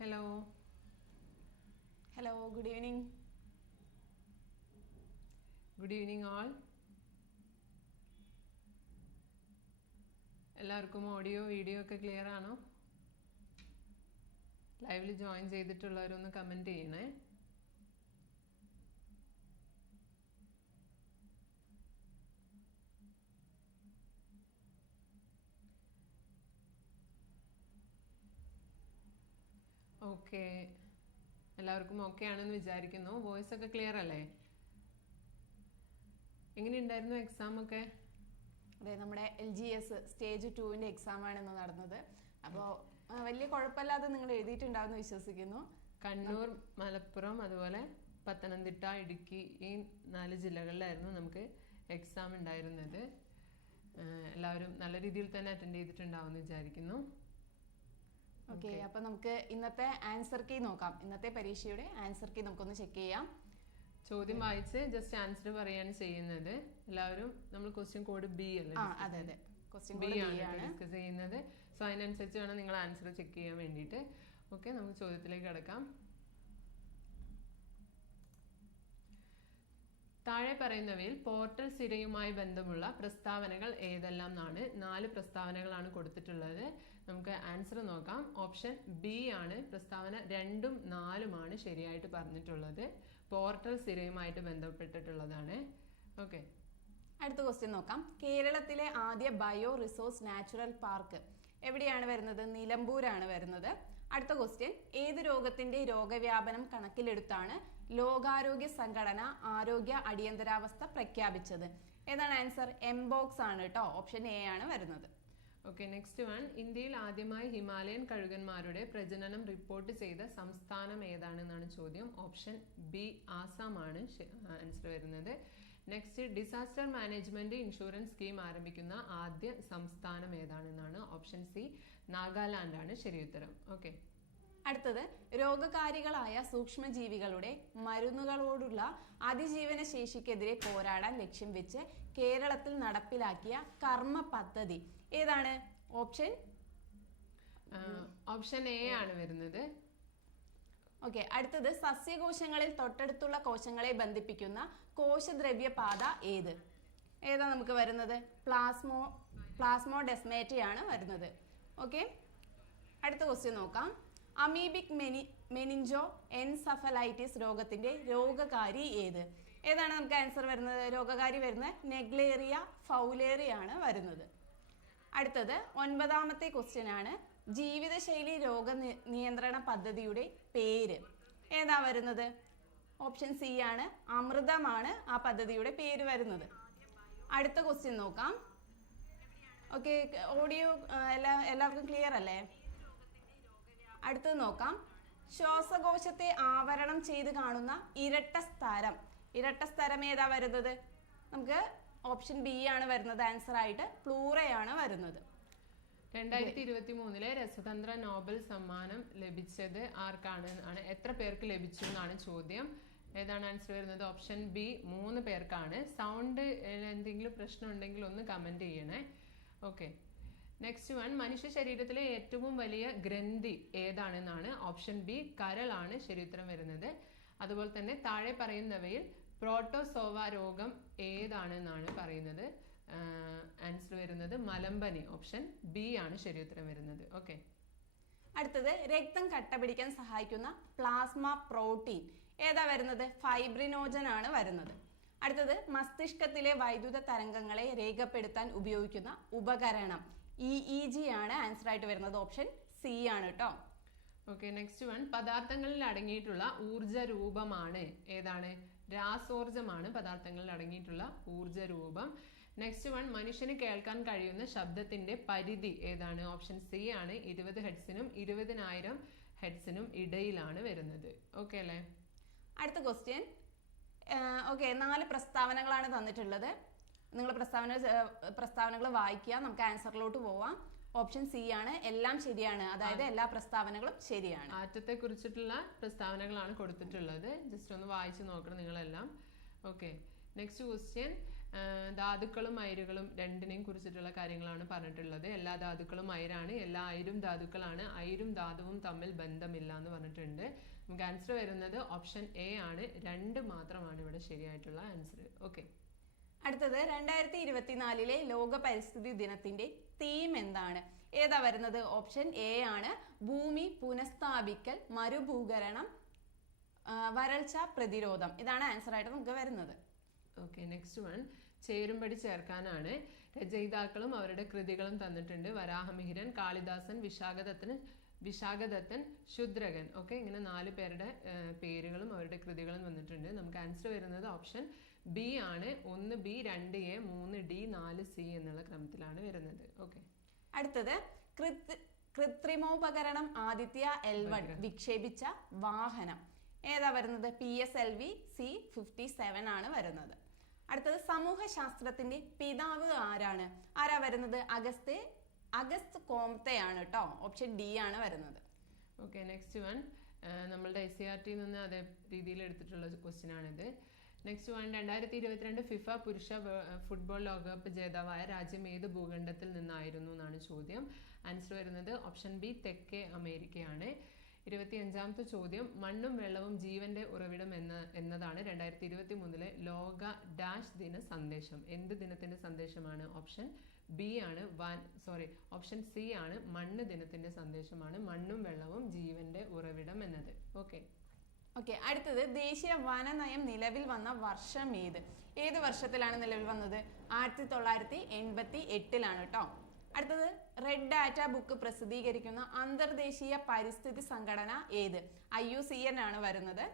Hello hello good evening good evening all എല്ലാവർക്കും audio video ഒക്കെ clear ആണോ? ലൈവിൽ ജോയിൻ ചെയ്തിട്ടുള്ളവരൊന്ന് കമന്റ് ചെയ്യണേ. ഓക്കെ. എല്ലാവർക്കും ഓക്കെ ആണെന്ന് വിചാരിക്കുന്നു. വോയിസ് ഒക്കെ ക്ലിയർ അല്ലേ? എങ്ങനെയുണ്ടായിരുന്നു എക്സാം ഒക്കെ? അതെ നമ്മുടെ L G S stage exam ആണ് ഇന്ന് നടന്നത്. അപ്പോൾ വലിയ കുഴപ്പമില്ലാതെ നിങ്ങൾ എഴുതിയിട്ടുണ്ടാവും വിശ്വസിക്കുന്നു. കണ്ണൂർ മലപ്പുറം അതുപോലെ പത്തനംതിട്ട ഇടുക്കി ഈ നാല് ജില്ലകളിലായിരുന്നു നമുക്ക് എക്സാം ഉണ്ടായിരുന്നത്. എല്ലാവരും നല്ല രീതിയിൽ തന്നെ അറ്റൻഡ് ചെയ്തിട്ടുണ്ടാവും എന്ന് വിചാരിക്കുന്നു. ഓക്കെ അപ്പൊ നമുക്ക് ഇന്നത്തെ ആൻസർ കീ നോക്കാം. ഇന്നത്തെ പരീക്ഷയുടെ ആൻസർ കീ നമുക്കൊന്ന് ചെക്ക് ചെയ്യാം. ചോദ്യം വായിച്ച് ജസ്റ്റ് ആൻസർ പറയാണ് ചെയ്യുന്നത്. എല്ലാവരും നമ്മൾ ക്വസ്റ്റ്യൻ കോഡ് ബി അല്ലേ അതെ അതെ. ക്വസ്റ്റ്യൻ ബി ആണ് ഡിസ്കസ് ചെയ്യുന്നത്. സോ അതിനനുസരിച്ച് വേണം നിങ്ങൾ ആൻസർ ചെക്ക് ചെയ്യാൻ വേണ്ടിയിട്ട്. ഓക്കെ നമുക്ക് ചോദ്യത്തിലേക്ക് കിടക്കാം. താഴെ പറയുന്നവയിൽ പോർട്ടൽ സിരയുമായി ബന്ധമുള്ള പ്രസ്താവനകൾ ഏതെല്ലാം എന്നാണ് നാല് പ്രസ്താവനകളാണ് കൊടുത്തിട്ടുള്ളത്. നമുക്ക് ആൻസർ നോക്കാം. ഓപ്ഷൻ ബി ആണ്. പ്രസ്താവന രണ്ടും നാലുമാണ് ശരിയായിട്ട് പറഞ്ഞിട്ടുള്ളത്. പോർട്ടൽ സിരയുമായിട്ട് ബന്ധപ്പെട്ടിട്ടുള്ളതാണ്. ഓക്കെ. അടുത്ത ക്വസ്റ്റ്യൻ നോക്കാം. കേരളത്തിലെ ആദ്യ ബയോ റിസോഴ്സ് നാച്ചുറൽ പാർക്ക് എവിടെയാണ് വരുന്നത്? നിലമ്പൂരാണ് വരുന്നത്. അടുത്ത ക്വസ്റ്റ്യൻ ഏത് രോഗത്തിന്റെ രോഗവ്യാപനം കണക്കിലെടുത്താണ് ലോകാരോഗ്യ സംഘടന ആരോഗ്യ അടിയന്തരാവസ്ഥ പ്രഖ്യാപിച്ചത്? ഏതാണ് ആൻസർ എംബോക്സ് ആണ് കേട്ടോ ഓപ്ഷൻ എ ആണ് വരുന്നത്. ഓക്കെ നെക്സ്റ്റ് വൺ ഇന്ത്യയിൽ ആദ്യമായി ഹിമാലയൻ കഴുകന്മാരുടെ പ്രജനനം റിപ്പോർട്ട് ചെയ്ത സംസ്ഥാനം ഏതാണെന്നാണ് ചോദ്യം. ഓപ്ഷൻ ബി ആസാം ആണ് ആൻസർ വരുന്നത്. Next disaster management insurance scheme ആരംഭിക്കുന്ന ആദ്യ സംസ്ഥാനം ഏതാണെന്നാണ് ഓപ്ഷൻ സി നാഗാലാൻഡ് ആണ് ശരിയുത്തരം ഓക്കെ അടുത്തത് രോഗകാരികളായ സൂക്ഷ്മജീവികളുടെ മരുന്നുകളോടുള്ള അതിജീവന ശേഷിക്കെതിരെ പോരാടാൻ ലക്ഷ്യം വെച്ച് കേരളത്തിൽ നടപ്പിലാക്കിയ കർമ്മ പദ്ധതി. ഏതാണ്? ഓപ്ഷൻ ഓപ്ഷൻ എ ആണ് വരുന്നത്. ഓക്കെ അടുത്തത് സസ്യകോശങ്ങളിൽ തൊട്ടടുത്തുള്ള കോശങ്ങളെ ബന്ധിപ്പിക്കുന്ന കോശദ്രവ്യ പാത ഏത്? ഏതാ നമുക്ക് വരുന്നത്? പ്ലാസ്മോ പ്ലാസ്മോ ഡെസ്മേറ്റയാണ് വരുന്നത്. ഓക്കെ അടുത്ത ക്വസ്റ്റ്യൻ നോക്കാം. അമീബിക് മെനി മെനിഞ്ചോ എൻസഫലൈറ്റിസ് രോഗത്തിന്റെ രോഗകാരി ഏത്? ഏതാണ് നമുക്ക് ആൻസർ വരുന്നത്? രോഗകാരി വരുന്നത് നെഗ്ലേറിയ ഫൗലേറിയ ആണ് വരുന്നത്. അടുത്തത് ഒൻപതാമത്തെ ക്വസ്റ്റ്യൻ ആണ്. ജീവിതശൈലി രോഗ നിയന്ത്രണ പദ്ധതിയുടെ പേര്. ഏതാ വരുന്നത്? ഓപ്ഷൻ സി ആണ് അമൃതമാണ് ആ പദ്ധതിയുടെ പേര് വരുന്നത്. അടുത്ത ക്വസ്റ്റ്യൻ നോക്കാം. ഓക്കെ ഓഡിയോ എല്ലാ എല്ലാവർക്കും ക്ലിയർ അല്ലേ? അടുത്തത് നോക്കാം. ശ്വാസകോശത്തെ ആവരണം ചെയ്ത് കാണുന്ന ഇരട്ട സ്ഥലം. ഇരട്ട സ്ഥലം ഏതാ വരുന്നത്? നമുക്ക് ഓപ്ഷൻ ബി ആണ് വരുന്നത്. ആൻസർ ആയിട്ട് പ്ലൂറയാണ് വരുന്നത്. രണ്ടായിരത്തി ഇരുപത്തി മൂന്നിലെ രസതന്ത്ര നോബൽ സമ്മാനം ലഭിച്ചത് ആർക്കാണ് ആണ്? എത്ര പേർക്ക് ലഭിച്ചു എന്നാണ് ചോദ്യം. ഏതാണ് ആൻസർ വരുന്നത്? ഓപ്ഷൻ ബി മൂന്ന് പേർക്കാണ്. സൗണ്ട് എന്തെങ്കിലും പ്രശ്നം ഉണ്ടെങ്കിൽ ഒന്ന് കമന്റ് ചെയ്യണേ. ഓക്കെ. നെക്സ്റ്റ് വൺ മനുഷ്യ ശരീരത്തിലെ ഏറ്റവും വലിയ ഗ്രന്ഥി ഏതാണെന്നാണ്? ഓപ്ഷൻ ബി കരളാണ് ശരിയുത്തരം വരുന്നത്. അതുപോലെ തന്നെ താഴെ പറയുന്നവയിൽ പ്രോട്ടോസോവ രോഗം ഏതാണെന്നാണ് പറയുന്നത്. ആൻസർ വരുന്നത് മലമ്പനി ഓപ്ഷൻ ബി ആണ് ശരിയുത്തരം വരുന്നത്. ഓക്കെ അടുത്തത് രക്തം കട്ട പിടിക്കാൻ സഹായിക്കുന്ന പ്ലാസ്മ പ്രോട്ടീൻ ഏതാ വരുന്നത്? ഫൈബ്രിനോജൻ ആണ് വരുന്നത്. അടുത്തത് മസ്തിഷ്കത്തിലെ വൈദ്യുത തരംഗങ്ങളെ രേഖപ്പെടുത്താൻ ഉപയോഗിക്കുന്ന ഉപകരണം. ഇ ഇ ജി ആണ് ആൻസർ ആയിട്ട് വരുന്നത്. ഓപ്ഷൻ സി ആണ് കേട്ടോ. ഓക്കെ നെക്സ്റ്റ് വൺ പദാർത്ഥങ്ങളിൽ അടങ്ങിയിട്ടുള്ള ഊർജ രൂപമാണ് ഏതാണ്? രാസോർജമാണ് പദാർത്ഥങ്ങളിൽ അടങ്ങിയിട്ടുള്ള ഊർജ രൂപം നെക്സ്റ്റ് വൺ മനുഷ്യന് കേൾക്കാൻ കഴിയുന്ന ശബ്ദത്തിന്റെ പരിധി ഏതാണ്? ഓപ്ഷൻ സി ആണ്. ഇരുപത് ഹെഡ്സിനും ഇരുപതിനായിരം ഹെഡ്സിനും ഇടയിലാണ് വരുന്നത്. ഓക്കെ അല്ലേ? അടുത്ത ക്വസ്റ്റ്യൻ ഓക്കെ നാല് പ്രസ്താവനകളാണ് തന്നിട്ടുള്ളത്. നിങ്ങൾ പ്രസ്താവന പ്രസ്താവനകൾ വായിക്കുക. നമുക്ക് ആൻസറിലോട്ട് പോവാം. ഓപ്ഷൻ സി ആണ്. എല്ലാം ശരിയാണ്. അതായത് എല്ലാ പ്രസ്താവനകളും ശരിയാണ്. ആറ്റത്തെ കുറിച്ചിട്ടുള്ള പ്രസ്താവനകളാണ് കൊടുത്തിട്ടുള്ളത്. ജസ്റ്റ് ഒന്ന് വായിച്ചു നോക്കണം നിങ്ങളെല്ലാം. ഓക്കെ നെക്സ്റ്റ് ക്വസ്റ്റ്യൻ ധാതുക്കളും അയിരുകളും രണ്ടിനെയും കുറിച്ചിട്ടുള്ള കാര്യങ്ങളാണ് പറഞ്ഞിട്ടുള്ളത്. എല്ലാ ധാതുക്കളും അയിരാണ് എല്ലാ അയിരും ധാതുക്കളാണ് അയിരും ധാതുവും തമ്മിൽ ബന്ധമില്ല എന്ന് പറഞ്ഞിട്ടുണ്ട്. നമുക്ക് ആൻസർ വരുന്നത് ഓപ്ഷൻ എ ആണ്. രണ്ട് മാത്രമാണ് ഇവിടെ ശരിയായിട്ടുള്ള ആൻസർ ഓക്കെ അടുത്തത് രണ്ടായിരത്തി ഇരുപത്തിനാലിലെ ലോക പരിസ്ഥിതി ദിനത്തിന്റെ തീം എന്താണ്? ഏതാ വരുന്നത്? ഓപ്ഷൻ എ ആണ്. ഭൂമി പുനഃസ്ഥാപിക്കൽ മരുഭൂകരണം വരൾച്ച പ്രതിരോധം. ഇതാണ് ആൻസർ ആയിട്ട് നമുക്ക് വരുന്നത്. ഓക്കെ നെക്സ്റ്റ് വൺ ചേരുംപടി ചേർക്കാനാണ് രചയിതാക്കളും അവരുടെ കൃതികളും തന്നിട്ടുണ്ട്. വരാഹമിഹിരൻ കാളിദാസൻ വിശാഖദത്തൻ വിശാഖദത്തൻ ശുദ്രകൻ. ഓക്കെ ഇങ്ങനെ നാല് പേരുടെ പേരുകളും അവരുടെ കൃതികളും വന്നിട്ടുണ്ട് നമുക്ക് ആൻസർ വരുന്നത് ഓപ്ഷൻ ബി ആണ്. ഒന്ന് ബി രണ്ട് എ മൂന്ന് ഡി നാല് സി എന്നുള്ള ക്രമത്തിലാണ് വരുന്നത്. ഓക്കെ. അടുത്തത് കൃത് കൃത്രിമോപകരണം ആദിത്യ എൽ വൺ വിക്ഷേപിച്ച വാഹനം. ഏതാ വരുന്നത്? P S L V C fifty seven ആണ് വരുന്നത്. അടുത്തത് സമൂഹ ശാസ്ത്രത്തിന്റെ പിതാവ് ആരാണ്? ആരാ വരുന്നത്? അഗസ്ത് അഗസ്ത് ആണ് കേട്ടോ ഓപ്ഷൻ ഡി ആണ് വരുന്നത്. ഓക്കെ നെക്സ്റ്റ് വൺ നമ്മളുടെ എസ് സി ആർ ടി നിന്ന് അതേ രീതിയിൽ എടുത്തിട്ടുള്ള ക്വസ്റ്റ്യൻ ആണിത്. നെക്സ്റ്റ് വൺ രണ്ടായിരത്തി ഇരുപത്തിരണ്ട് ഫിഫ പുരുഷ ഫുട്ബോൾ ലോകകപ്പ് ജേതാവായ രാജ്യം ഏത് ഭൂഖണ്ഡത്തിൽ നിന്നായിരുന്നു എന്നാണ് ചോദ്യം. ആൻസർ വരുന്നത് ഓപ്ഷൻ ബി തെക്കേ അമേരിക്കയാണ്. ഇരുപത്തിയഞ്ചാമത്തെ ചോദ്യം മണ്ണും വെള്ളവും ജീവന്റെ ഉറവിടം എന്ന എന്നതാണ് രണ്ടായിരത്തി ഇരുപത്തി മൂന്നിലെ ലോക ഡാഷ് ദിന സന്ദേശം. എന്ത് ദിനത്തിന്റെ സന്ദേശമാണ്? ഓപ്ഷൻ ബി ആണ് വൻ സോറി ഓപ്ഷൻ സി ആണ് മണ്ണ് ദിനത്തിന്റെ സന്ദേശമാണ്. മണ്ണും വെള്ളവും ജീവന്റെ ഉറവിടം എന്നത്. ഓക്കെ. ഓക്കെ അടുത്തത് ദേശീയ വന നയം നിലവിൽ വന്ന വർഷം ഏത്? ഏത് വർഷത്തിലാണ് നിലവിൽ വന്നത്? ആയിരത്തി തൊള്ളായിരത്തി എൺപത്തി എട്ടിലാണ് കേട്ടോ. അടുത്തത് റെഡ് ഡാറ്റ ബുക്ക് പ്രസിദ്ധീകരിക്കുന്ന അന്തർദേശീയ പരിസ്ഥിതി സംഘടന ഏത്? ഐ യു സി എൻ ആണ് വരുന്നത്.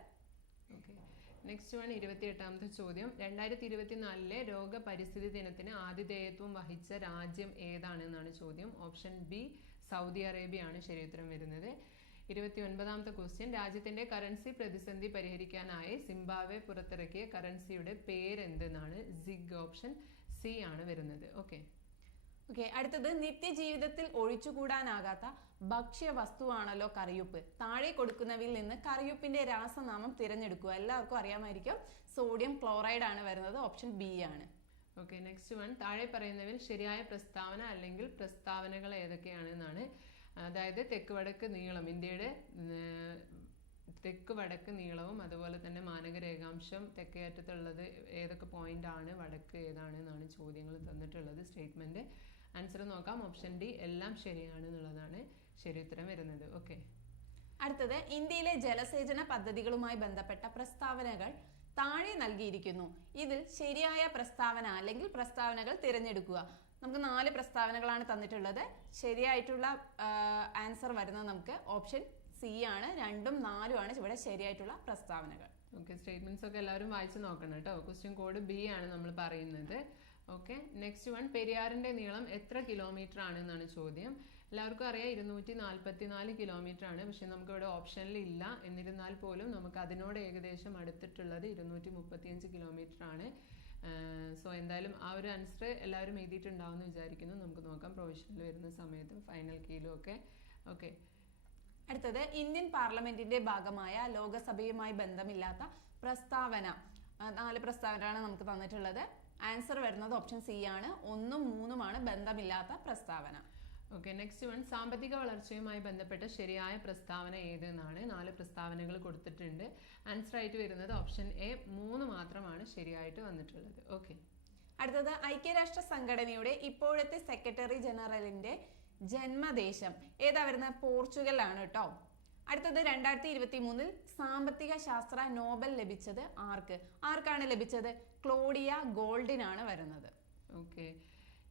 നെക്സ്റ്റ് വൺ ഇരുപത്തിയെട്ടാമത്തെ ചോദ്യം. രണ്ടായിരത്തി ഇരുപത്തിനാലിലെ രോഗ പരിസ്ഥിതി ദിനത്തിന് ആതിഥേയത്വം വഹിച്ച രാജ്യം ഏതാണെന്നാണ് ചോദ്യം. ഓപ്ഷൻ ബി സൗദി അറേബ്യ ആണ് ശരിയുത്തരം വരുന്നത്. ഇരുപത്തി ഒൻപതാമത്തെ ക്വസ്റ്റ്യൻ രാജ്യത്തിന്റെ കറൻസി പ്രതിസന്ധി പരിഹരിക്കാനായി സിംബാബ്വെ പുറത്തിറക്കിയ കറൻസിയുടെ പേരെന്തെന്നാണ്? സിഗ് ഓപ്ഷൻ സി ആണ് വരുന്നത്. ഓക്കെ ഓക്കെ അടുത്തത് നിത്യജീവിതത്തിൽ ഒഴിച്ചുകൂടാനാകാത്ത ഭക്ഷ്യവസ്തുവാണല്ലോ കറിയുപ്പ്. താഴെ കൊടുക്കുന്നവയിൽ നിന്ന് കറിയുപ്പിന്റെ രാസനാമം തിരഞ്ഞെടുക്കുക. എല്ലാവർക്കും അറിയാമായിരിക്കും. സോഡിയം ക്ലോറൈഡ് ആണ് വരുന്നത് ഓപ്ഷൻ ബി ആണ്. ഓക്കെ നെക്സ്റ്റ് വൺ താഴെ പറയുന്നവയിൽ ശരിയായ പ്രസ്താവന അല്ലെങ്കിൽ പ്രസ്താവനകൾ ഏതൊക്കെയാണെന്നാണ്. അതായത് തെക്ക് വടക്ക് നീളം ഇന്ത്യയുടെ തെക്ക് വടക്ക് നീളവും അതുപോലെ തന്നെ മാനക രേഖാംശം തെക്കേ അറ്റത്തുള്ളത് ഏതൊക്കെ പോയിന്റ് ആണ് വടക്ക് ഏതാണ് എന്നാണ് ചോദ്യങ്ങൾ തന്നിട്ടുള്ളത്. സ്റ്റേറ്റ്മെന്റ് ആൻസർ നോക്കാം. ഓപ്ഷൻ ഡി എല്ലാം ശരിയാണ് എന്നുള്ളതാണ് ശരി ഉത്തരം വരുന്നത്. ഓക്കെ അടുത്തത് ഇന്ത്യയിലെ ജലസേചന പദ്ധതികളുമായി ബന്ധപ്പെട്ട പ്രസ്താവനകൾ താഴെ നൽകിയിരിക്കുന്നു. ഇതിൽ ശരിയായ പ്രസ്താവന അല്ലെങ്കിൽ പ്രസ്താവനകൾ തിരഞ്ഞെടുക്കുക. നമുക്ക് നാല് പ്രസ്താവനകളാണ് തന്നിട്ടുള്ളത്. ശരിയായിട്ടുള്ള ആൻസർ വരുന്നത് നമുക്ക് ഓപ്ഷൻ സി ആണ്. രണ്ടും നാലും ആണ് ഇവിടെ ശരിയായിട്ടുള്ള പ്രസ്താവനകൾ. ഓക്കെ സ്റ്റേറ്റ്മെന്റ്സ് ഒക്കെ എല്ലാവരും വായിച്ചു നോക്കണം കേട്ടോ. ക്വസ്റ്റ്യൻ കോഡ് ബി ആണ് നമ്മൾ പറയുന്നത്. ഓക്കെ നെക്സ്റ്റ് വൺ പെരിയാറിന്റെ നീളം എത്ര കിലോമീറ്റർ ആണ് എന്നാണ് ചോദ്യം. എല്ലാവർക്കും അറിയാം ഇരുന്നൂറ്റി നാൽപ്പത്തി നാല് കിലോമീറ്റർ ആണ്. പക്ഷെ നമുക്ക് ഇവിടെ ഓപ്ഷനിൽ ഇല്ല. എന്നിരുന്നാൽ പോലും നമുക്ക് അതിനോട് ഏകദേശം അടുത്തിട്ടുള്ളത് ഇരുന്നൂറ്റി മുപ്പത്തിയഞ്ച് കിലോമീറ്റർ ആണ് സോ എന്തായാലും ആ ഒരു ആൻസർ എല്ലാവരും എഴുതിയിട്ടുണ്ടാവും എന്ന് വിചാരിക്കുന്നു. നമുക്ക് നോക്കാം പ്രൊവിഷനിൽ വരുന്ന സമയത്തും ഫൈനൽ കീലും ഒക്കെ. ഓക്കെ അടുത്തത് ഇന്ത്യൻ പാർലമെന്റിന്റെ ഭാഗമായ ലോകസഭയുമായി ബന്ധമില്ലാത്ത പ്രസ്താവന. നാല് പ്രസ്താവനകളാണ് നമുക്ക് തന്നിട്ടുള്ളത്. ആൻസർ വരുന്നത് ഓപ്ഷൻ സി ആണ്. ഒന്നും മൂന്നുമാണ് ബന്ധമില്ലാത്ത പ്രസ്താവന. ഓക്കെ നെക്സ്റ്റ് വൺ സാമ്പത്തിക വളർച്ചയുമായി ബന്ധപ്പെട്ട ശരിയായ പ്രസ്താവന ഏത് എന്നാണ് നാല് പ്രസ്താവനകൾ കൊടുത്തിട്ടുണ്ട്. ആൻസർ ആയിട്ട് വരുന്നത് ഓപ്ഷൻ എ മൂന്ന് മാത്രമാണ് ശരിയായിട്ട് വന്നിട്ടുള്ളത്. ഓക്കെ അടുത്തത് ഐക്യരാഷ്ട്ര സംഘടനയുടെ ഇപ്പോഴത്തെ സെക്രട്ടറി ജനറലിന്റെ ജന്മദേശം. ഏതാ വരുന്നത്? പോർച്ചുഗൽ ആണ് കേട്ടോ. അടുത്തത് രണ്ടായിരത്തി ഇരുപത്തി മൂന്നിൽ സാമ്പത്തിക ശാസ്ത്ര നോബൽ ലഭിച്ചത് ആർക്ക്? ആർക്കാണ് ലഭിച്ചത്? ക്ലോഡിയ ഗോൾഡിനാണ് വരുന്നത്. ഓക്കെ.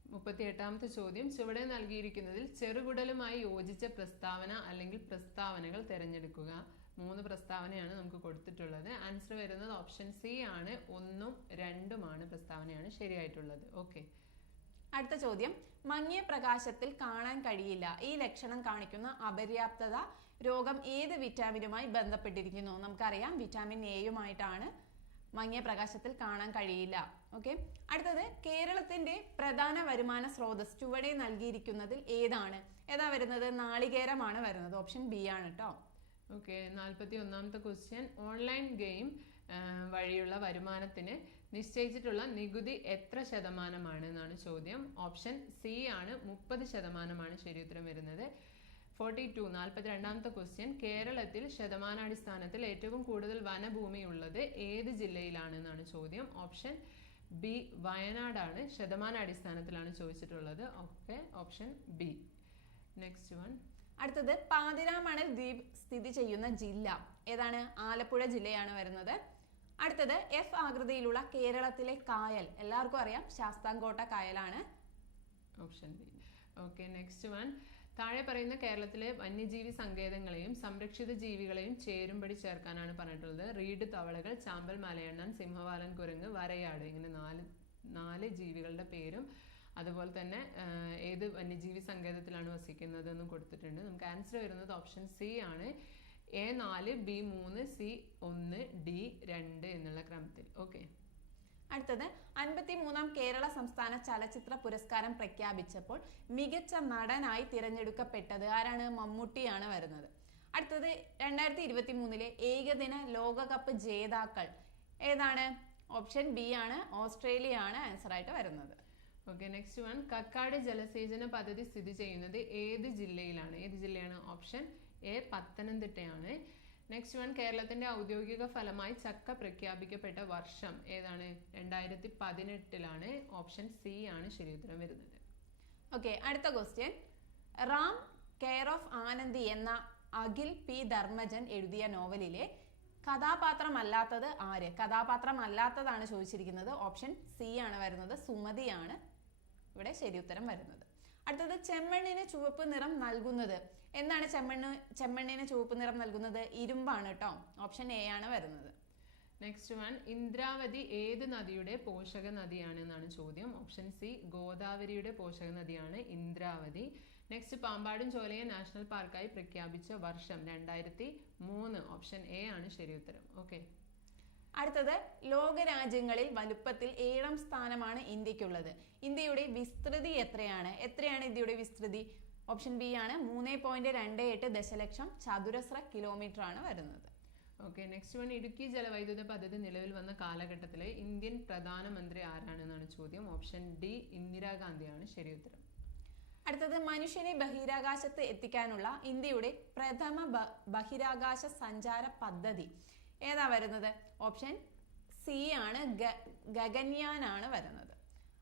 മുപ്പത്തി എട്ടാമത്തെ ചോദ്യം. ചുവടെ നൽകിയിരിക്കുന്നതിൽ ചെറുകുടലുമായി യോജിച്ച പ്രസ്താവന അല്ലെങ്കിൽ പ്രസ്താവനകൾ തിരഞ്ഞെടുക്കുക. മൂന്ന് പ്രസ്താവനയാണ് നമുക്ക് കൊടുത്തിട്ടുള്ളത്. ആൻസർ വരുന്നത് ഓപ്ഷൻ സി ആണ്. ഒന്നും രണ്ടുമാണ് പ്രസ്താവനയാണ് ശരിയായിട്ടുള്ളത്. ഓക്കെ. അടുത്ത ചോദ്യം. മങ്ങിയ പ്രകാശത്തിൽ കാണാൻ കഴിയില്ല. ഈ ലക്ഷണം കാണിക്കുന്ന അപര്യാപ്തത രോഗം ഏത് വിറ്റാമിനുമായി ബന്ധപ്പെട്ടിരിക്കുന്നു? നമുക്കറിയാം വിറ്റാമിൻ എയുമായിട്ടാണ് മങ്ങിയ പ്രകാശത്തിൽ കാണാൻ കഴിയില്ല. ഓക്കെ അടുത്തത് കേരളത്തിന്റെ പ്രധാന വരുമാന സ്രോതസ് ചുവടെ നൽകിയിരിക്കുന്നതിൽ ഏതാണ്? ഏതാ വരുന്നത്? നാളികേരമാണ് വരുന്നത്. ഓപ്ഷൻ ബി ആണ് കേട്ടോ ഓക്കെ നാൽപ്പത്തി ഒന്നാമത്തെ ക്വസ്റ്റ്യൻ ഓൺലൈൻ ഗെയിം വഴിയുള്ള വരുമാനത്തിന് നിശ്ചയിച്ചിട്ടുള്ള നികുതി എത്ര ശതമാനമാണ് എന്നാണ് ചോദ്യം. ഓപ്ഷൻ സി ആണ് മുപ്പത് ശതമാനമാണ് ശരി ഉത്തരം വരുന്നത്. ഫോർട്ടി ടു നാൽപ്പത്തി രണ്ടാമത്തെ ക്വസ്റ്റ്യൻ കേരളത്തിൽ ശതമാനാടിസ്ഥാനത്തിൽ ഏറ്റവും കൂടുതൽ വനഭൂമി ഉള്ളത് ഏത് ജില്ലയിലാണെന്നാണ് ചോദ്യം. ഓപ്ഷൻ ബി വയനാടാണ്. ശതമാനാടിസ്ഥാനത്തിലാണ് ചോദിച്ചിട്ടുള്ളത്. Okay option B next one അടുത്തത് പാതിരാമണൽ ദ്വീപ് സ്ഥിതി ചെയ്യുന്ന ജില്ല ഏതാണ്? ആലപ്പുഴ ജില്ലയാണ് വരുന്നത്. അടുത്തത് എഫ് ആകൃതിയിലുള്ള കേരളത്തിലെ കായൽ. എല്ലാവർക്കും അറിയാം Sasthamkotta കായലാണ്. Option B okay next one താഴെ പറയുന്ന കേരളത്തിലെ വന്യജീവി സങ്കേതങ്ങളെയും സംരക്ഷിത ജീവികളെയും ചേരുംപടി ചേർക്കാനാണ് പറഞ്ഞിട്ടുള്ളത്. റീഡ് തവളകൾ ചാമ്പൽ മലയണ്ണൻ സിംഹവാലൻ കുരങ്ങ് വരയാട് ഇങ്ങനെ നാല് നാല് ജീവികളുടെ പേരും അതുപോലെ തന്നെ ഏത് വന്യജീവി സങ്കേതത്തിലാണ് വസിക്കുന്നത് എന്നും കൊടുത്തിട്ടുണ്ട്. നമുക്ക് ആൻസർ വരുന്നത് ഓപ്ഷൻ സി ആണ്. എ നാല് ബി മൂന്ന് സി ഒന്ന് ഡി രണ്ട് എന്നുള്ള ക്രമത്തിൽ. ഓക്കെ അടുത്തത് അൻപത്തി മൂന്നാം കേരള സംസ്ഥാന ചലച്ചിത്ര പുരസ്കാരം പ്രഖ്യാപിച്ചപ്പോൾ മികച്ച നടനായി തിരഞ്ഞെടുക്കപ്പെട്ടത് ആരാണ്? മമ്മൂട്ടിയാണ് വരുന്നത്. അടുത്തത് രണ്ടായിരത്തി ഇരുപത്തി മൂന്നിലെ ഏകദിന ലോകകപ്പ് ജേതാക്കൾ ഏതാണ്? ഓപ്ഷൻ ബി ആണ് ഓസ്ട്രേലിയ ആണ് ആൻസർ ആയിട്ട് വരുന്നത്. ഓക്കെ നെക്സ്റ്റ് വൺ കക്കാട് ജലസേചന പദ്ധതി സ്ഥിതി ചെയ്യുന്നത് ഏത് ജില്ലയിലാണ്? ഏത് ജില്ലയാണ്? ഓപ്ഷൻ എ പത്തനംതിട്ടയാണ്. നെക്സ്റ്റ് വൺ കേരളത്തിന്റെ ഔദ്യോഗിക ഫലമായി ചക്ക പ്രഖ്യാപിക്കപ്പെട്ട വർഷം ഏതാണ്? രണ്ടായിരത്തി പതിനെട്ടിലാണ് ഓപ്ഷൻ സി ആണ് ശരിയുത്തരം വരുന്നത്. ഓക്കെ അടുത്ത question Ram care of Anandi എന്ന അഖിൽ പി ധർമ്മജൻ എഴുതിയ നോവലിലെ കഥാപാത്രമല്ലാത്തത് ആര്? കഥാപാത്രമല്ലാത്തതാണ് ചോദിച്ചിരിക്കുന്നത്. ഓപ്ഷൻ സി ആണ് വരുന്നത്. സുമതിയാണ്. ഇവിടെ ശരിയുത്തരം വരുന്നത്. അടുത്തത് ചെമ്മണ്ണിന് ചുവപ്പ് നിറം നൽകുന്നത്. എന്താണ് ചെമ്മണ്ണ്? ചെമ്മണ്ണിന് ചുവപ്പ് നിറം നൽകുന്നത് ഇരുമ്പാണ് കേട്ടോ ഓപ്ഷൻ എ ആണ് വരുന്നത്. നെക്സ്റ്റ് വൺ ഇന്ദ്രാവതി ഏത് നദിയുടെ പോഷക നദിയാണ് എന്നാണ് ചോദ്യം. ഓപ്ഷൻ സി ഗോദാവരിയുടെ പോഷക നദിയാണ് ഇന്ദ്രാവതി. നെക്സ്റ്റ് പാമ്പാടും ചോലയെ നാഷണൽ പാർക്കായി പ്രഖ്യാപിച്ച വർഷം രണ്ടായിരത്തി മൂന്ന്. ഓപ്ഷൻ എ ആണ് ശരി ഉത്തരം. ഓക്കെ അടുത്തത് ലോകരാജ്യങ്ങളിൽ വലുപ്പത്തിൽ ഏഴാം സ്ഥാനമാണ് ഇന്ത്യക്കുള്ളത്. ഇന്ത്യയുടെ വിസ്തൃതി എത്രയാണ്? എത്രയാണ് ഇന്ത്യയുടെ വിസ്തൃതി? ഓപ്ഷൻ ബി ആണ് മൂന്ന് പോയിന്റ് രണ്ട് എട്ട് ദശലക്ഷം ചതുരശ്ര കിലോമീറ്റർ ആണ് വരുന്നത്. ഓക്കെ നെക്സ്റ്റ് വൺ ഇടുക്കി ജലവൈദ്യുത പദ്ധതി നിലവിൽ വന്ന കാലഘട്ടത്തിലെ ഇന്ത്യൻ പ്രധാനമന്ത്രി ആരാണെന്നാണ് ചോദ്യം? ഓപ്ഷൻ ഡി ഇന്ദിരാഗാന്ധിയാണ്. ശരി ഉത്തരം. അടുത്തത് മനുഷ്യനെ ബഹിരാകാശത്ത് എത്തിക്കാനുള്ള ഇന്ത്യയുടെ പ്രഥമ ബഹിരാകാശ സഞ്ചാര പദ്ധതി. ഏതാ വരുന്നത്? ഓപ്ഷൻ സി ആണ് ഗ- ഗഗൻയാൻ ആണ് വരുന്നത്.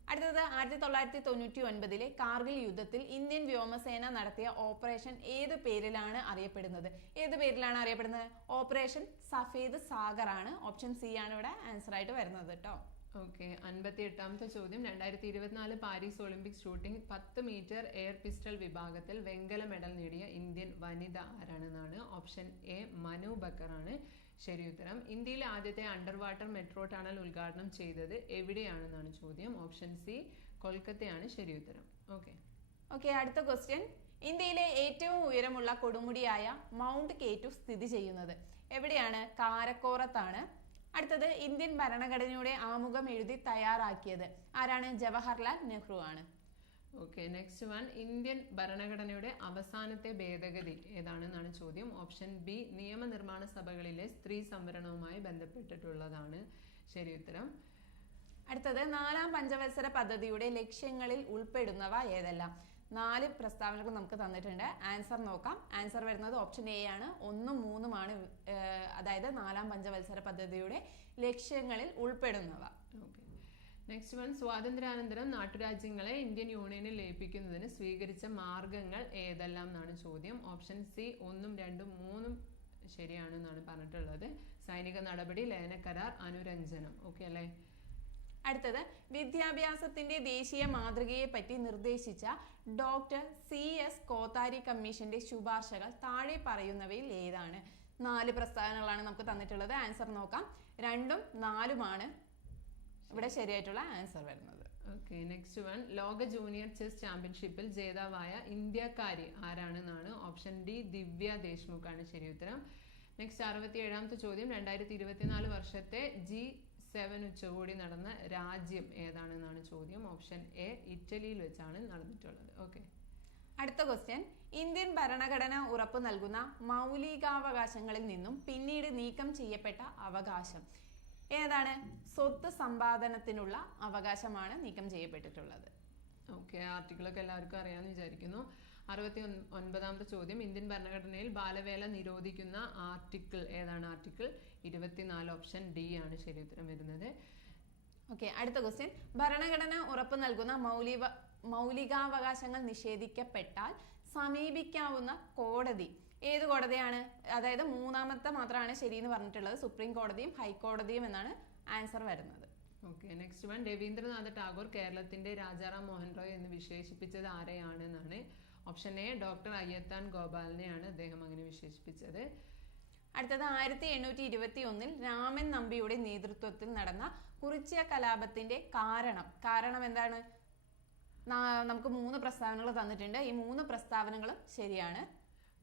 അടുത്തത് ആയിരത്തി തൊള്ളായിരത്തി തൊണ്ണൂറ്റി ഒൻപതിലെ കാർഗിൽ യുദ്ധത്തിൽ ഇന്ത്യൻ വ്യോമസേന നടത്തിയ ഓപ്പറേഷൻ ഏത് പേരിലാണ് അറിയപ്പെടുന്നത്? ഏത് പേരിലാണ് അറിയപ്പെടുന്നത്? ഓപ്പറേഷൻ സഫേദ് സാഗർ ആണ്. ഓപ്ഷൻ സി ആണ് ഇവിടെ ആൻസർ ആയിട്ട് വരുന്നത് കേട്ടോ ഓക്കെ അൻപത്തി എട്ടാമത്തെ ചോദ്യം. രണ്ടായിരത്തി ഇരുപത്തിനാല് പാരീസ് ഒളിമ്പിക്സ് ഷൂട്ടിംഗ് പത്ത് മീറ്റർ എയർ പിസ്റ്റൾ വിഭാഗത്തിൽ വെങ്കല മെഡൽ നേടിയ ഇന്ത്യൻ വനിത ആരാണെന്നാണ് ഓപ്ഷൻ എ മനു ബക്കറാണ്. ശരി ഉത്തരം. ഇന്ത്യയിലെ ആദ്യത്തെ അണ്ടർ വാട്ടർ മെട്രോ ടണൽ ഉദ്ഘാടനം ചെയ്തത് എവിടെയാണെന്നാണ് ചോദ്യം. ഓപ്ഷൻ സി കൊൽക്കത്തയാണ്. ശരി ഉത്തരം. ഓക്കെ ഓക്കെ അടുത്ത ക്വസ്റ്റ്യൻ ഇന്ത്യയിലെ ഏറ്റവും ഉയരമുള്ള കൊടുമുടിയായ മൗണ്ട് കേറ്റു സ്ഥിതി ചെയ്യുന്നത് എവിടെയാണ്? കാരക്കോറത്താണ്. അടുത്തത് ഇന്ത്യൻ ഭരണഘടനയുടെ ആമുഖം എഴുതി തയ്യാറാക്കിയത് ആരാണ്? ജവഹർലാൽ നെഹ്റു ആണ്. ഓക്കെ നെക്സ്റ്റ് വൺ ഇന്ത്യൻ ഭരണഘടനയുടെ അവസാനത്തെ ഭേദഗതി ഏതാണെന്നാണ് ചോദ്യം. ഓപ്ഷൻ ബി നിയമനിർമ്മാണ സഭകളിലെ സ്ത്രീ സംവരണവുമായി ബന്ധപ്പെട്ടിട്ടുള്ളതാണ്. ശരി ഉത്തരം. അടുത്തത് നാലാം പഞ്ചവത്സര പദ്ധതിയുടെ ലക്ഷ്യങ്ങളിൽ ഉൾപ്പെടുന്നവ ഏതെല്ലാം? നാല് പ്രസ്താവനകൾ നമുക്ക് തന്നിട്ടുണ്ട്. ആൻസർ നോക്കാം. ആൻസർ വരുന്നത് ഓപ്ഷൻ എ ആണ്. ഒന്നും മൂന്നുമാണ് അതായത് നാലാം പഞ്ചവത്സര പദ്ധതിയുടെ ലക്ഷ്യങ്ങളിൽ ഉൾപ്പെടുന്നവ. നെക്സ്റ്റ് വൺ സ്വാതന്ത്ര്യാനന്തരം നാട്ടുരാജ്യങ്ങളെ ഇന്ത്യൻ യൂണിയനിൽ ലയിപ്പിക്കുന്നതിന് സ്വീകരിച്ച മാർഗങ്ങൾ ഏതെല്ലാം എന്നാണ് ചോദ്യം. ഓപ്ഷൻ സി ഒന്നും രണ്ടും മൂന്നും ശരിയാണെന്നാണ് പറഞ്ഞിട്ടുള്ളത്. സൈനിക നടപടി ലയനക്കരാർ അനുരഞ്ജനം. ഓക്കെ അല്ലേ? അടുത്തത് വിദ്യാഭ്യാസത്തിന്റെ ദേശീയ മാതൃകയെ പറ്റി നിർദ്ദേശിച്ച ഡോക്ടർ സി എസ് കോത്താരി കമ്മീഷന്റെ ശുപാർശകൾ താഴെ പറയുന്നവയിൽ ഏതാണ്? നാല് പ്രസ്താവനകളാണ് നമുക്ക് തന്നിട്ടുള്ളത്. ആൻസർ നോക്കാം. രണ്ടും നാലുമാണ് ഇവിടെ ശരിയായിട്ടുള്ള ആൻസർ വരുന്നത്. Okay next one. ലോക ജൂനിയർ ചെസ് ചാമ്പ്യൻഷിപ്പിൽ ജേതാവായ ഇന്ത്യക്കാരി ആരാണെന്നാണ് ഓപ്ഷൻ ഡി ദിവ്യ ദേശ്മുഖ് ആണ് ശരി ഉത്തരം. നെക്സ്റ്റ് അറുപത്തി ഏഴാമത്തെ ചോദ്യം. രണ്ടായിരത്തി ഇരുപത്തിനാല് വർഷത്തെ ജി സെവൻ ഉച്ചകോടി നടന്ന രാജ്യം ഏതാണെന്നാണ് ചോദ്യം. ഓപ്ഷൻ എ ഇറ്റലിയിൽ വെച്ചാണ് നടന്നിട്ടുള്ളത്. ഓക്കെ. അടുത്ത ക്വസ്റ്റ്യൻ ഇന്ത്യൻ ഭരണഘടന ഉറപ്പു നൽകുന്ന മൗലികാവകാശങ്ങളിൽ നിന്നും പിന്നീട് നീക്കം ചെയ്യപ്പെട്ട അവകാശം ഏതാണ്? സ്വത്ത് സമ്പാദനത്തിനുള്ള അവകാശമാണ് നീക്കം ചെയ്യപ്പെട്ടിട്ടുള്ളത്. ഓക്കെ ആർട്ടിക്കിളൊക്കെ എല്ലാവർക്കും അറിയാമെന്ന് വിചാരിക്കുന്നു. അറുപത്തി ഒൻ- ഒൻപതാമത്തെ ചോദ്യം. ഇന്ത്യൻ ഭരണഘടനയിൽ ബാലവേല നിരോധിക്കുന്ന ആർട്ടിക്കിൾ ഏതാണ് ആർട്ടിക്കിൾ? ഇരുപത്തിനാല് ഓപ്ഷൻ ഡി ആണ് ശരി ഉത്തരം വരുന്നത്. ഓക്കെ അടുത്ത ക്വസ്റ്റ്യൻ. ഭരണഘടന ഉറപ്പു നൽകുന്ന മൗലിക മൗലികാവകാശങ്ങൾ നിഷേധിക്കപ്പെട്ടാൽ സമീപിക്കാവുന്ന കോടതി ഏത് കോടതിയാണ്? അതായത് മൂന്നാമത്തെ മാത്രമാണ് ശരി എന്ന് പറഞ്ഞിട്ടുള്ളത്. സുപ്രീം കോടതിയും ഹൈക്കോടതിയും എന്നാണ് ആൻസർ വരുന്നത്. Okay next one. Rabindranath Tagore കേരളത്തിന്റെ രാജാറാം മോഹൻ റോയ് എന്ന് വിശേഷിപ്പിച്ചത് ആരെയാണ് എന്നാണ് ഓപ്ഷൻ എ ഡോക്ടർ അയ്യത്താൻ ഗോപാലിനെയാണ് അദ്ദേഹം അങ്ങനെ വിശേഷിപ്പിച്ചത്. അടുത്തത് ആയിരത്തി എണ്ണൂറ്റി ഇരുപത്തി ഒന്നിൽ രാമൻ നമ്പിയുടെ നേതൃത്വത്തിൽ നടന്ന കുറിച്യ കലാപത്തിന്റെ കാരണം. കാരണം എന്താണ്? നമുക്ക് മൂന്ന് പ്രസ്താവനകൾ തന്നിട്ടുണ്ട്. ഈ മൂന്ന് പ്രസ്താവനകളും ശരിയാണ്.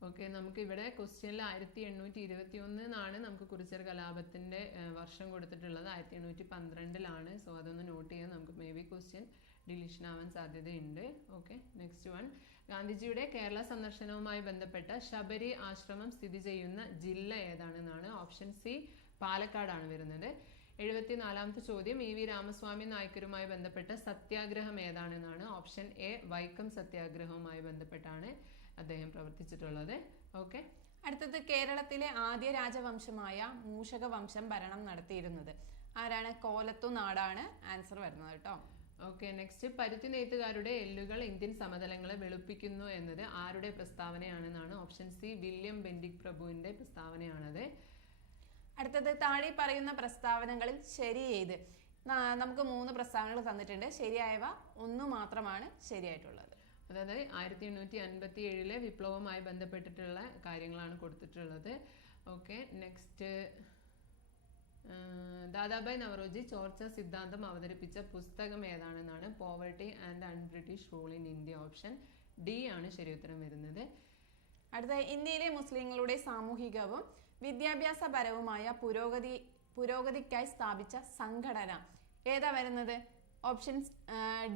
ഓക്കെ നമുക്ക് ഇവിടെ ക്വസ്റ്റ്യനിൽ ആയിരത്തി എണ്ണൂറ്റി ഇരുപത്തി ഒന്ന് എന്നാണ് നമുക്ക് കുറിച്ചർ കലാപത്തിന്റെ വർഷം കൊടുത്തിട്ടുള്ളത്. ആയിരത്തി എണ്ണൂറ്റി പന്ത്രണ്ടിലാണ്. സോ അതൊന്ന് നോട്ട് ചെയ്യാൻ നമുക്ക് മേ ബി ക്വസ്റ്റ്യൻ ഡിലീഷൻ ആവാൻ സാധ്യതയുണ്ട്. ഓക്കെ നെക്സ്റ്റ് വൺ ഗാന്ധിജിയുടെ കേരള സന്ദർശനവുമായി ബന്ധപ്പെട്ട ശബരി ആശ്രമം സ്ഥിതി ചെയ്യുന്ന ജില്ല ഏതാണെന്നാണ് ഓപ്ഷൻ സി പാലക്കാടാണ് വരുന്നത്. എഴുപത്തിനാലാമത്തെ ചോദ്യം ഇ വി രാമസ്വാമി നായ്ക്കരുമായി ബന്ധപ്പെട്ട സത്യാഗ്രഹം ഏതാണെന്നാണ് ഓപ്ഷൻ എ വൈക്കം സത്യാഗ്രഹവുമായി ബന്ധപ്പെട്ടാണ് അദ്ദേഹം പ്രവർത്തിച്ചിട്ടുള്ളത്. ഓക്കെ അടുത്തത് കേരളത്തിലെ ആദ്യ രാജവംശമായ മൂഷക വംശം ഭരണം നടത്തിയിരുന്നത്. ആരാണ്? കോലത്തു നാടാണ് ആൻസർ വരുന്നത് കേട്ടോ. ഓക്കെ നെക്സ്റ്റ് പരുത്തി നെയ്ത്തുകാരുടെ എല്ലുകൾ ഇന്ത്യൻ സമതലങ്ങളെ വെളുപ്പിക്കുന്നു എന്നത് ആരുടെ പ്രസ്താവനയാണെന്നാണ് ഓപ്ഷൻ സി വില്യം ബെൻഡിക് പ്രഭുവിന്റെ പ്രസ്താവനയാണത്. അടുത്തത് താഴെ പറയുന്ന പ്രസ്താവനകളിൽ ശരി ഏത്? നമുക്ക് മൂന്ന് പ്രസ്താവനകൾ തന്നിട്ടുണ്ട്. ശരിയായവ ഒന്ന് മാത്രമാണ് ശരിയായിട്ടുള്ളത്. അതായത് ആയിരത്തി എണ്ണൂറ്റി അൻപത്തി ഏഴിലെ വിപ്ലവവുമായി ബന്ധപ്പെട്ടിട്ടുള്ള കാര്യങ്ങളാണ് കൊടുത്തിട്ടുള്ളത്. ഓക്കെ നെക്സ്റ്റ് ദാദാബായ് നവറോജി ചോർച്ച സിദ്ധാന്തം അവതരിപ്പിച്ച പുസ്തകം ഏതാണെന്നാണ് poverty and un-British rule in India option D ആണ് ശരിയുത്തരം വരുന്നത്. അടുത്ത ഇന്ത്യയിലെ മുസ്ലിങ്ങളുടെ സാമൂഹികവും വിദ്യാഭ്യാസപരവുമായ പുരോഗതി പുരോഗതിക്കായി സ്ഥാപിച്ച സംഘടന ഏതാ വരുന്നത്? ഓപ്ഷൻ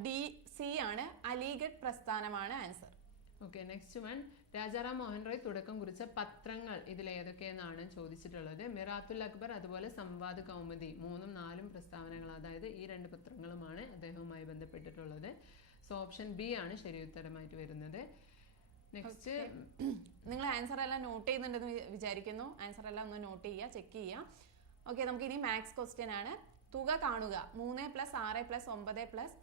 ഡി സി ആണ്. അലിഗഡ് പ്രസ്ഥാനമാണ് answer. Okay next one Rajaram Mohan Roy തുടക്കം കുറിച്ച പത്രങ്ങൾ ഇതിൽ ഏതൊക്കെയെന്നാണ് ചോദിച്ചിട്ടുള്ളത്. മിറാത്തുൽ അക്ബർ അതുപോലെ സംവാദ് കൗമുദി മൂന്നും നാലും പ്രസ്താവനകൾ അതായത് ഈ രണ്ട് പത്രങ്ങളുമാണ് അദ്ദേഹവുമായി ബന്ധപ്പെട്ടിട്ടുള്ളത്. സോ ഓപ്ഷൻ ബി ആണ് ശരി ഉത്തരമായിട്ട് വരുന്നത്. നെക്സ്റ്റ് നിങ്ങൾ ആൻസർ എല്ലാം നോട്ട് ചെയ്യുന്നുണ്ടെന്ന് വിചാരിക്കുന്നു. ആൻസർ എല്ലാം ഒന്ന് നോട്ട് ചെയ്യുക ചെക്ക് ചെയ്യുക. ഓക്കെ നമുക്ക് ഇനി മാത്സ് ക്വസ്റ്റ്യൻ ആണ്. തുക കാണുക. മൂന്ന് പ്ലസ് ആറ് പ്ലസ് ഒമ്പത് പ്ലസ്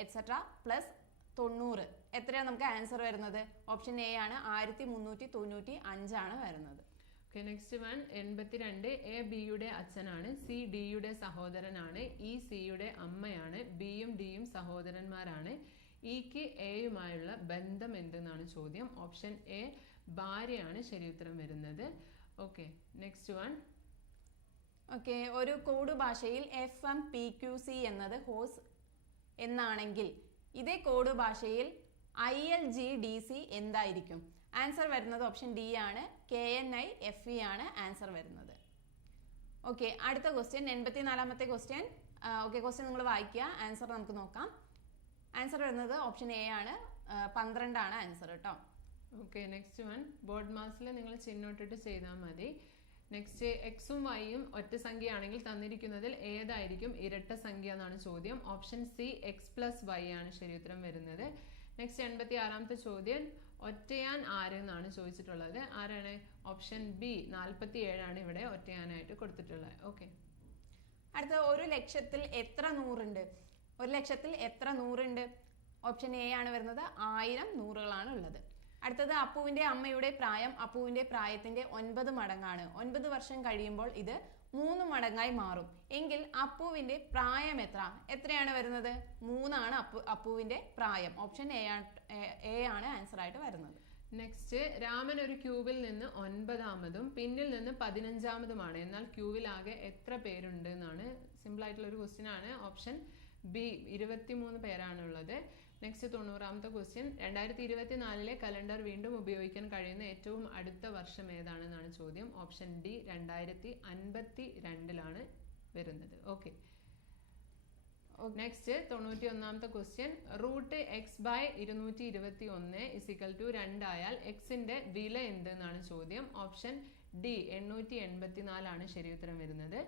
എറ്റ്സെട്ര പ്ലസ് തൊണ്ണൂറ്. എത്രയാണ് നമുക്ക് ആൻസർ വരുന്നത്? ഓപ്ഷൻ എ ആണ് ആയിരത്തി മുന്നൂറ്റി തൊണ്ണൂറ്റി അഞ്ചാണ് വരുന്നത്. ഓക്കെ നെക്സ്റ്റ് വൺ എൺപത്തിരണ്ട്. എ ബിയുടെ അച്ഛനാണ്. സി ഡിയുടെ സഹോദരനാണ്. ഇ സിയുടെ അമ്മയാണ്. ബിയും ഡിയും സഹോദരന്മാരാണ്. ഇക്ക് എയുമായുള്ള ബന്ധം എന്തെന്നാണ് ചോദ്യം? ഓപ്ഷൻ എ ഭാര്യയാണ് ശരിയുത്തരം വരുന്നത്. ഓക്കെ നെക്സ്റ്റ് വൺ ഓക്കെ ഒരു കോഡ് ഭാഷയിൽ F M P Q C എന്നത് ഹോസ് എന്നാണെങ്കിൽ ഇതേ കോഡ് ഭാഷയിൽ I L G D C എന്തായിരിക്കും? ആൻസർ വരുന്നത് ഓപ്ഷൻ ഡി ആണ്. K N I F E ആണ് ആൻസർ വരുന്നത്. ഓക്കെ അടുത്ത ക്വസ്റ്റ്യൻ എൺപത്തിനാലാമത്തെ ക്വസ്റ്റ്യൻ ഓക്കെ ക്വസ്റ്റ്യൻ നിങ്ങൾ വായിക്കുക. ആൻസർ നമുക്ക് നോക്കാം. ആൻസർ വരുന്നത് ഓപ്ഷൻ എ ആണ്. പന്ത്രണ്ടാണ് ആൻസർ കേട്ടോ ഓക്കെ നെക്സ്റ്റ് വൺ ബോർഡ് മാസിൽ നിങ്ങൾ ചിഹ്നോട്ടിട്ട് ചെയ്താൽ മതി. നെക്സ്റ്റ് എക്സും വൈയും ഒറ്റ സംഖ്യയാണെങ്കിൽ തന്നിരിക്കുന്നതിൽ ഏതായിരിക്കും ഇരട്ട സംഖ്യ എന്നാണ് ചോദ്യം. Option C X plus Y ആണ് ശരിയുത്തരം വരുന്നത്. നെക്സ്റ്റ് എൺപത്തി ആറാമത്തെ ചോദ്യം. ഒറ്റയാൻ ആര് എന്നാണ് ചോദിച്ചിട്ടുള്ളത്. ആരാണ്? ഓപ്ഷൻ ബി നാൽപ്പത്തി ഏഴാണ് ഇവിടെ ഒറ്റയാനായിട്ട് കൊടുത്തിട്ടുള്ളത്. ഓക്കെ അടുത്ത ഒരു ലക്ഷത്തിൽ എത്ര നൂറുണ്ട്? ഒരു ലക്ഷത്തിൽ എത്ര നൂറുണ്ട്? ഓപ്ഷൻ എ ആണ് വരുന്നത്. ആയിരം നൂറുകളാണ് ഉള്ളത്. അടുത്തത് അപ്പുവിന്റെ അമ്മയുടെ പ്രായം അപ്പുവിന്റെ പ്രായത്തിന്റെ ഒൻപത് മടങ്ങാണ്. ഒൻപത് വർഷം കഴിയുമ്പോൾ ഇത് മൂന്ന് മടങ്ങായി മാറും. എങ്കിൽ അപ്പുവിന്റെ പ്രായം എത്ര? എത്രയാണ് വരുന്നത്? മൂന്നാണ് അപ്പു അപ്പുവിന്റെ പ്രായം. ഓപ്ഷൻ എ എ ആണ് ആൻസർ ആയിട്ട് വരുന്നത്. നെക്സ്റ്റ് രാമൻ ഒരു ക്യൂവിൽ നിന്ന് ഒൻപതാമതും പിന്നിൽ നിന്ന് പതിനഞ്ചാമതുമാണ്. എന്നാൽ ക്യൂവിൽ ആകെ എത്ര പേരുണ്ട് എന്നാണ് സിമ്പിൾ ആയിട്ടുള്ള ഒരു ക്വസ്റ്റ്യൻ ആണ്. ഓപ്ഷൻ ബി ഇരുപത്തിമൂന്ന് പേരാണ് ഉള്ളത് നെക്സ്റ്റ് തൊണ്ണൂറാമത്തെ ക്വസ്റ്റ്യൻ രണ്ടായിരത്തി ഇരുപത്തി നാലിലെ കലണ്ടർ വീണ്ടും ഉപയോഗിക്കാൻ കഴിയുന്ന ഏറ്റവും അടുത്ത വർഷം ഏതാണെന്നാണ് ചോദ്യം. ഓപ്ഷൻ ഡി രണ്ടായിരത്തി അൻപത്തി രണ്ടിലാണ് വരുന്നത്. ഓക്കെ നെക്സ്റ്റ് തൊണ്ണൂറ്റി ഒന്നാമത്തെ ക്വസ്റ്റ്യൻ റൂട്ട് എക്സ് ബൈ ഇരുന്നൂറ്റി ഇരുപത്തി ഒന്ന് ഇസിക്കൽ ടു രണ്ടായാൽ എക്സിന്റെ വില എന്ത് എന്നാണ് ചോദ്യം. ഓപ്ഷൻ ഡി എണ്ണൂറ്റി എൺപത്തി നാലാണ് ശരി ഉത്തരം വരുന്നത്.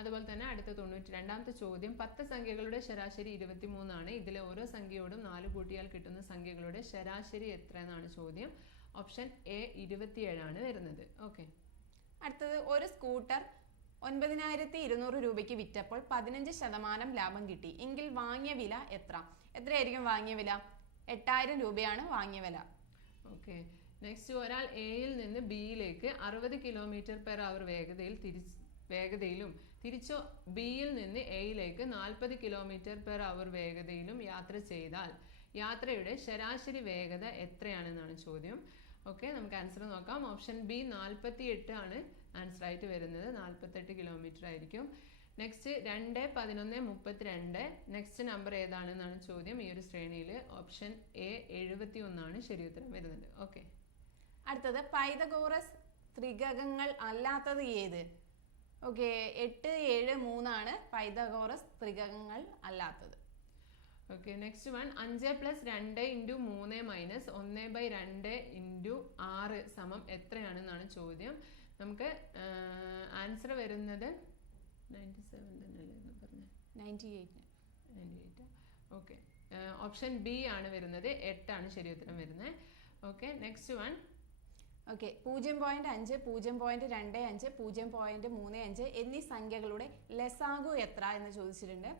അതുപോലെ തന്നെ അടുത്ത തൊണ്ണൂറ്റി രണ്ടാമത്തെ ചോദ്യം. പത്ത് സംഖ്യകളുടെ ശരാശരി ഇരുപത്തി മൂന്നാണ് ഇതിലെ ഓരോ സംഖ്യയോടും നാല് കൂട്ടിയാൽ കിട്ടുന്ന സംഖ്യകളുടെ ശരാശരി എത്ര എന്നാണ് ചോദ്യം. ഓപ്ഷൻ എ ഇരുപത്തിയേഴാണ് വരുന്നത്. ഓക്കെ. അടുത്തത് ഒരു സ്കൂട്ടർ ഒൻപതിനായിരത്തി ഇരുന്നൂറ് രൂപയ്ക്ക് വിറ്റപ്പോൾ പതിനഞ്ച് ശതമാനം ലാഭം കിട്ടി. എങ്കിൽ വാങ്ങിയ വില എത്ര? എത്രയായിരിക്കും വാങ്ങിയ വില? എട്ടായിരം രൂപയാണ് വാങ്ങിയ വില. ഓക്കെ. നെക്സ്റ്റ് ഒരാൾ എയിൽ നിന്ന് ബിയിലേക്ക് അറുപത് കിലോമീറ്റർ പെർ അവർ വേഗതയിൽ തിരിച്ച് വേഗതയിലും തിരിച്ചു ബിയിൽ നിന്ന് എയിലേക്ക് നാൽപ്പത് കിലോമീറ്റർ പെർ അവർ വേഗതയിലും യാത്ര ചെയ്താൽ യാത്രയുടെ ശരാശരി വേഗത എത്രയാണെന്നാണ് ചോദ്യം. ഓക്കെ നമുക്ക് ആൻസർ നോക്കാം. ഓപ്ഷൻ ബി നാൽപ്പത്തി എട്ട് ആണ് ആൻസർ ആയിട്ട് വരുന്നത്. നാൽപ്പത്തെട്ട് കിലോമീറ്റർ ആയിരിക്കും. നെക്സ്റ്റ് രണ്ട് പതിനൊന്ന് മുപ്പത്തിരണ്ട്. നെക്സ്റ്റ് നമ്പർ ഏതാണെന്നാണ് ചോദ്യം. ഈ ഒരു ശ്രേണിയിൽ ഓപ്ഷൻ എ എഴുപത്തി ഒന്നാണ് ഉത്തരം വരുന്നത്. ഓക്കെ അടുത്തത് പൈതഗോറസ് ത്രികകങ്ങൾ അല്ലാത്തത് ഏത്? ഓക്കെ എട്ട് ഏഴ് മൂന്നാണ് പൈതഗോറസ് ത്രികങ്ങൾ അല്ലാത്തത്. ഓക്കെ നെക്സ്റ്റ് വൺ അഞ്ച് പ്ലസ് രണ്ട് ഇന്റു മൂന്ന് മൈനസ് ഒന്ന് ബൈ രണ്ട് ഇന്റു ആറ് സമം എത്രയാണെന്നാണ് ചോദ്യം. നമുക്ക് ആൻസർ വരുന്നത് നയന്റി സെവൻ തന്നെയല്ലേ പറഞ്ഞത് ninety eight ninety eight okay option B ആണ് വരുന്നത് എട്ടാണ് ശരി ഉത്തരം വരുന്നത്. ഓക്കെ നെക്സ്റ്റ് വൺ ഓക്കെ പൂജ്യം പോയിന്റ് അഞ്ച് പൂജ്യം പോയിന്റ് രണ്ട് അഞ്ച് പൂജ്യം പോയിന്റ് മൂന്ന് അഞ്ച് എന്നീ സംഖ്യകളുടെ ലസാഗു എത്ര എന്ന് ചോദിച്ചിട്ടുണ്ട്.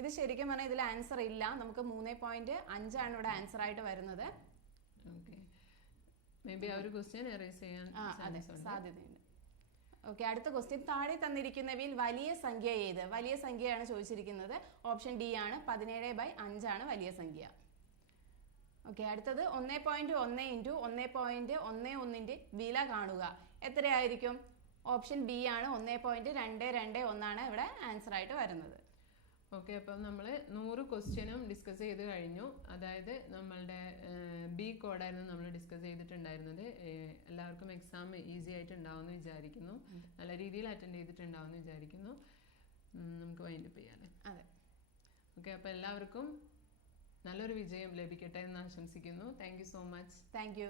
ഇത് ശരിക്കും പറഞ്ഞാൽ ഇതിൽ ആൻസർ ഇല്ല. നമുക്ക് മൂന്ന് പോയിന്റ് അഞ്ചാണ് ഇവിടെ ആൻസർ ആയിട്ട് വരുന്നത്. സാധ്യതയുണ്ട്. ഓക്കെ അടുത്ത ക്വസ്റ്റ്യൻ താഴെ തന്നിരിക്കുന്നവയിൽ വലിയ സംഖ്യ ഏത്? വലിയ സംഖ്യയാണ് ചോദിച്ചിരിക്കുന്നത്. ഓപ്ഷൻ ഡി ആണ്. പതിനേഴ് ബൈ അഞ്ചാണ് വലിയ സംഖ്യ. ഓക്കെ അടുത്തത് ഒന്ന് പോയിന്റ് ഒന്ന് ഇന്റു ഒന്ന് പോയിന്റ് ഒന്ന് ഒന്നിന്റെ വില കാണുക. എത്രയായിരിക്കും? ഓപ്ഷൻ ബി ആണ് ഒന്ന് പോയിന്റ് രണ്ട് രണ്ട് ഒന്നാണ് ഇവിടെ ആൻസർ ആയിട്ട് വരുന്നത്. ഓക്കെ അപ്പം നമ്മൾ നൂറ് ക്വസ്റ്റ്യനും ഡിസ്കസ് ചെയ്ത് കഴിഞ്ഞു. അതായത് നമ്മളുടെ ബി കോഡായിരുന്നു നമ്മൾ ഡിസ്കസ് ചെയ്തിട്ടുണ്ടായിരുന്നത്. എല്ലാവർക്കും എക്സാം ഈസി ആയിട്ട് ഉണ്ടാവുമെന്ന് വിചാരിക്കുന്നു. നല്ല രീതിയിൽ അറ്റൻഡ് ചെയ്തിട്ടുണ്ടാവുമെന്ന് വിചാരിക്കുന്നു. നമുക്ക് വൈൻഡപ്പ് ചെയ്യാല്ലേ അതെ. ഓക്കെ അപ്പോൾ എല്ലാവർക്കും നല്ലൊരു വിജയം ലഭിക്കട്ടെ എന്ന് ആശംസിക്കുന്നു. Thank so much thank